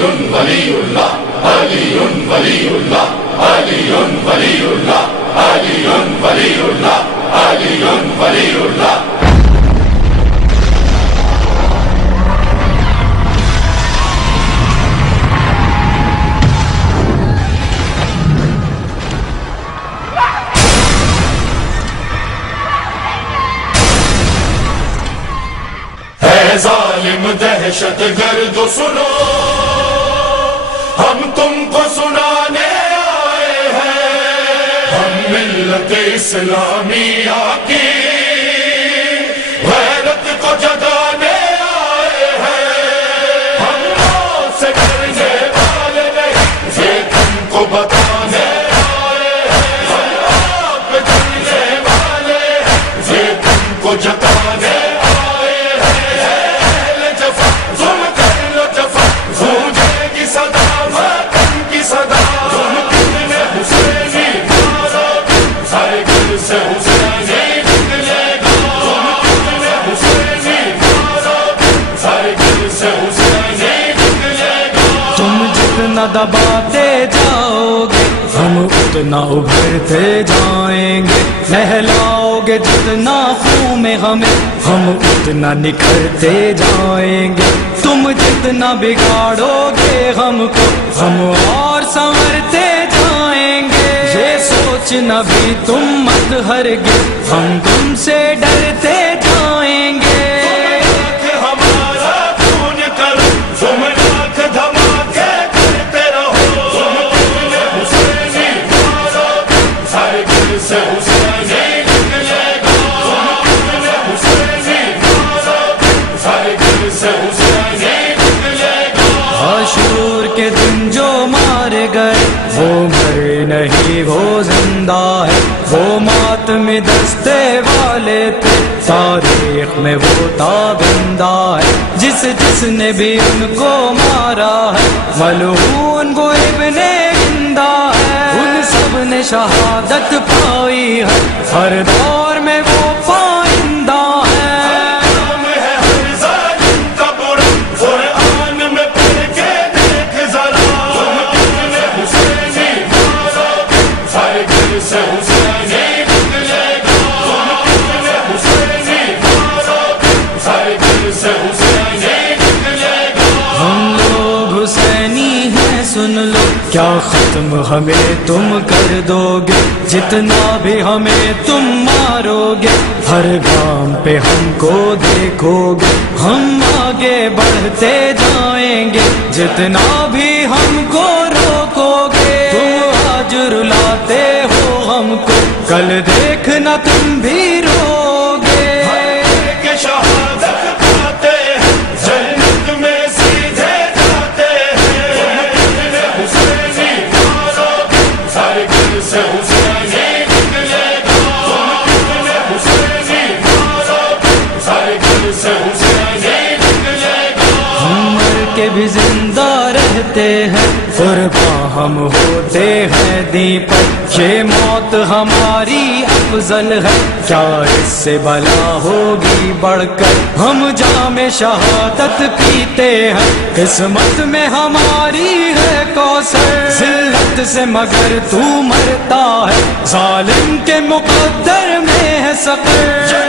ولی اللہ علی ولی اللہ علی ولی اللہ علی ولی اللہ علی ولی اللہ ظالم دہشت گرد سنو ہم تم کو سنانے آئے ہیں ہم ملت اسلامیہ کی غیرت کو جگانے آئے ہیں ہم موت سے ڈرنے والے نہیں یہ تم کو بتانے آئے ہیں ہم آپ پہ ڈرنے والے یہ تم کو جتانے دباتے جاؤ گے ہم اتنا ابھرتے جائیں گے نہلاؤ گے جتنا خون میں ہمیں ہم اتنا نکھرتے جائیں گے تم جتنا بگاڑو گے ہم کو ہم اور سنورتے جائیں گے یہ سوچنا بھی تم مت ہرگز ہم تم سے ڈرتے جائیں گے عاشور کے دن جو مارے گئے وہ مرے نہیں وہ زندہ ہے وہ ماتم دستے والے تھے تاریخ میں وہ تابندہ ہے جس جس نے بھی ان کو مارا ہے ملعون وہ ابن ہندہ ہے ان سب نے شہادت پائی ہے ہر دور میں وہ پائندہ ہے سن لو کیا ختم ہمیں تم کر دو گے جتنا بھی ہمیں تم مارو گے ہر گام پہ ہم کو دیکھو گے ہم آگے بڑھتے جائیں گے جتنا بھی ہم کو روکو گے تم آج رلاتے ہو ہم کو کل دیکھنا تم بھی رو گے کے بھی زندہ رہتے ہیں قرباں ہم ہوتے ہیں دین پر یہ موت ہماری افضل ہے کیا اس سے بلا ہوگی بڑھ کر ہم جام شہادت پیتے ہیں قسمت میں ہماری ہے کوثر ذلت سے مگر تو مرتا ہے ظالم کے مقدر میں ہے سفر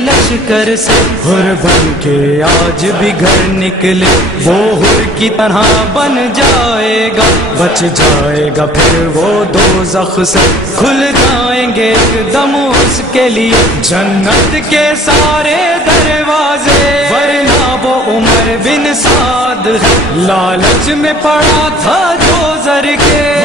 لشکر سے حر بن کے آج بھی گھر نکلے وہ حر کی طرح بن جائے گا بچ جائے گا پھر وہ دوزخ سے کھل جائیں گے ایک دم اس کے لیے جنت کے سارے دروازے ورنہ وہ عمر بن سعد ہے لالچ میں پڑا تھا جو زر کے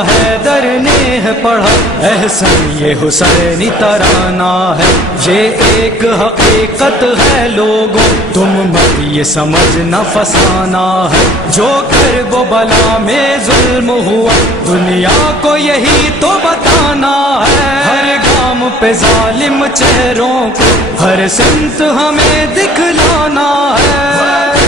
حیدر نے ہے پڑھا احسن یہ حسینی ترانہ ہے، یہ ایک حقیقت ہے لوگوں تم مت یہ سمجھنا فسانہ ہے، جو کرب و بلا میں ظلم ہوا دنیا کو یہی تو بتانا ہے، ہر گام پہ ظالم چہروں کو ہر سمت ہمیں دکھلانا ہے۔